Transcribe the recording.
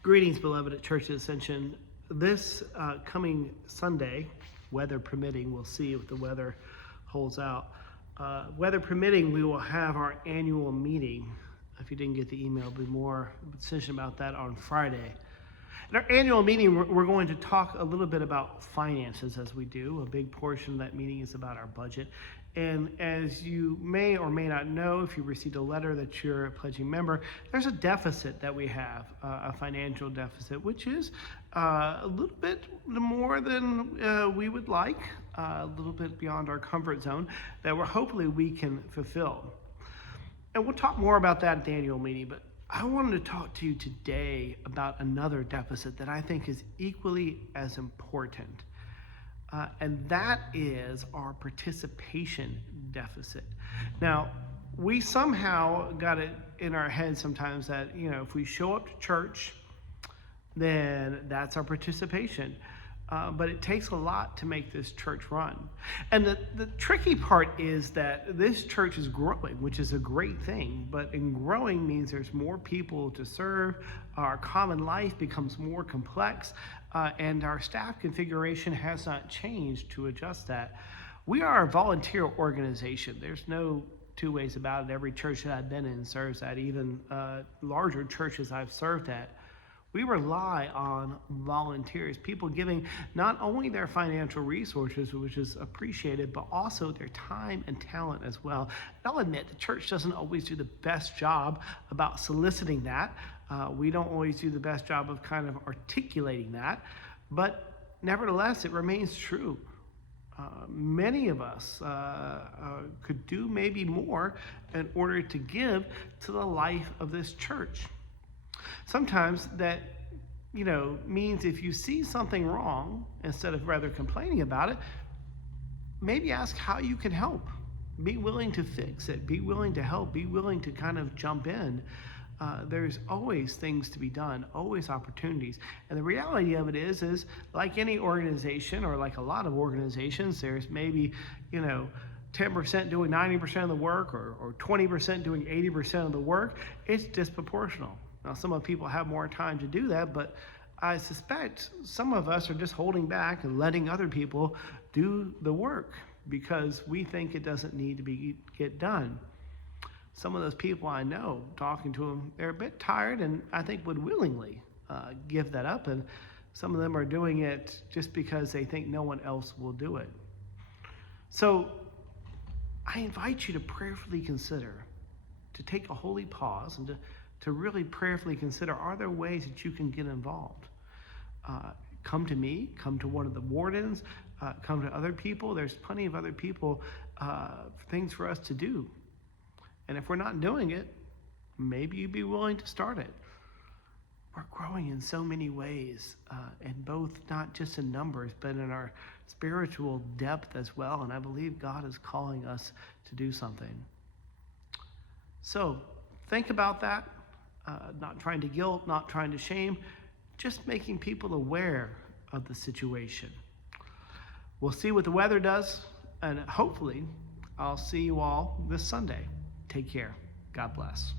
Greetings, beloved at Church of Ascension. This coming Sunday, weather permitting, we'll see if the weather holds out. Weather permitting, we will have our annual meeting. If you didn't get the email, there'll be more decision about that on Friday. In our annual meeting, we're going to talk a little bit about finances as we do. A big portion of that meeting is about our budget. And as you may or may not know, if you received a letter that you're a pledging member, there's a deficit that we have, a financial deficit, which is a little bit more than we would like, a little bit beyond our comfort zone, that hopefully we can fulfill. And we'll talk more about that at the annual meeting, but I wanted to talk to you today about another deficit that I think is equally as important. And that is our participation deficit. Now, we somehow got it in our head sometimes that, if we show up to church, then that's our participation. But it takes a lot to make this church run. And the tricky part is that this church is growing, which is a great thing. But in growing means there's more people to serve. Our common life becomes more complex. And our staff configuration has not changed to adjust that. We are a volunteer organization. There's no two ways about it. Every church that I've been in serves that, even larger churches I've served at. We rely on volunteers, people giving not only their financial resources, which is appreciated, but also their time and talent as well. And I'll admit, the church doesn't always do the best job about soliciting that. We don't always do the best job of kind of articulating that, but nevertheless, it remains true. Many of us could do maybe more in order to give to the life of this church. Sometimes that, means if you see something wrong, instead of rather complaining about it, maybe ask how you can help. Be willing to fix it. Be willing to help. Be willing to kind of jump in. There's always things to be done, always opportunities. And the reality of it is like any organization, or like a lot of organizations, there's maybe, 10% doing 90% of the work, or 20% doing 80% of the work. It's disproportional. Now, some of people have more time to do that, but I suspect some of us are just holding back and letting other people do the work because we think it doesn't need to get done. Some of those people I know, talking to them, they're a bit tired and I think would willingly give that up. And some of them are doing it just because they think no one else will do it. So I invite you to prayerfully consider, to take a holy pause and to really prayerfully consider, are there ways that you can get involved? Come to me, come to one of the wardens, come to other people. There's plenty of other people, things for us to do. And if we're not doing it, maybe you'd be willing to start it. We're growing in so many ways, and both not just in numbers, but in our spiritual depth as well. And I believe God is calling us to do something. So think about that. Not trying to guilt, not trying to shame, just making people aware of the situation. We'll see what the weather does, and hopefully I'll see you all this Sunday. Take care. God bless.